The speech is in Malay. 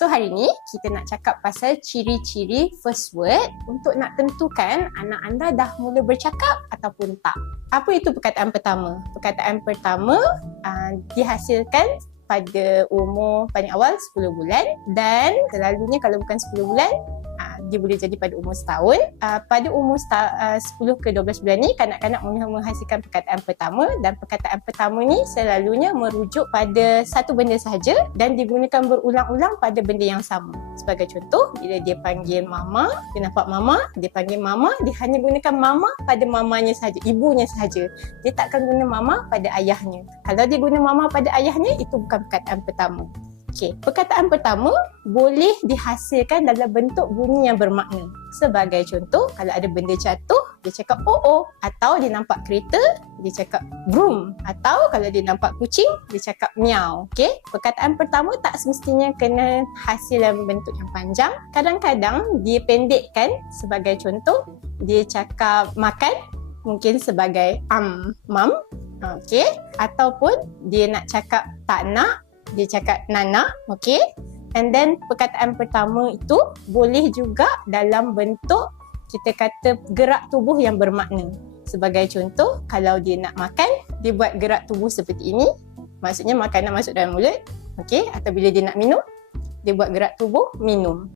So hari ni kita nak cakap pasal ciri-ciri first word untuk nak tentukan anak anda dah mula bercakap ataupun tak. Apa itu perkataan pertama? Perkataan pertama dihasilkan pada umur paling awal 10 bulan dan selalunya kalau bukan 10 bulan dia boleh jadi pada umur setahun. Pada umur 10 ke 12 bulan ni kanak-kanak mula menghasilkan perkataan pertama dan perkataan pertama ni selalunya merujuk pada satu benda sahaja dan digunakan berulang-ulang pada benda yang sama. Sebagai contoh, bila dia panggil mama, dia nampak mama, dia panggil mama, dia hanya gunakan mama pada mamanya sahaja, ibunya sahaja. Dia takkan guna mama pada ayahnya. Kalau dia guna mama pada ayahnya, itu bukan perkataan pertama. Okey, perkataan pertama boleh dihasilkan dalam bentuk bunyi yang bermakna. Sebagai contoh, kalau ada benda jatuh, dia cakap oh. Atau dia nampak kereta, dia cakap vroom. Atau kalau dia nampak kucing, dia cakap meow. Okey, perkataan pertama tak semestinya kena hasil dalam bentuk yang panjang. Kadang-kadang dia pendekkan. Sebagai contoh, dia cakap makan, mungkin sebagai mam. Okey, ataupun dia nak cakap tak nak, dia cakap nana, okey. And then perkataan pertama itu boleh juga dalam bentuk kita kata gerak tubuh yang bermakna. Sebagai contoh, kalau dia nak makan, dia buat gerak tubuh seperti ini. Maksudnya makanan masuk dalam mulut, okey. Atau bila dia nak minum, dia buat gerak tubuh minum.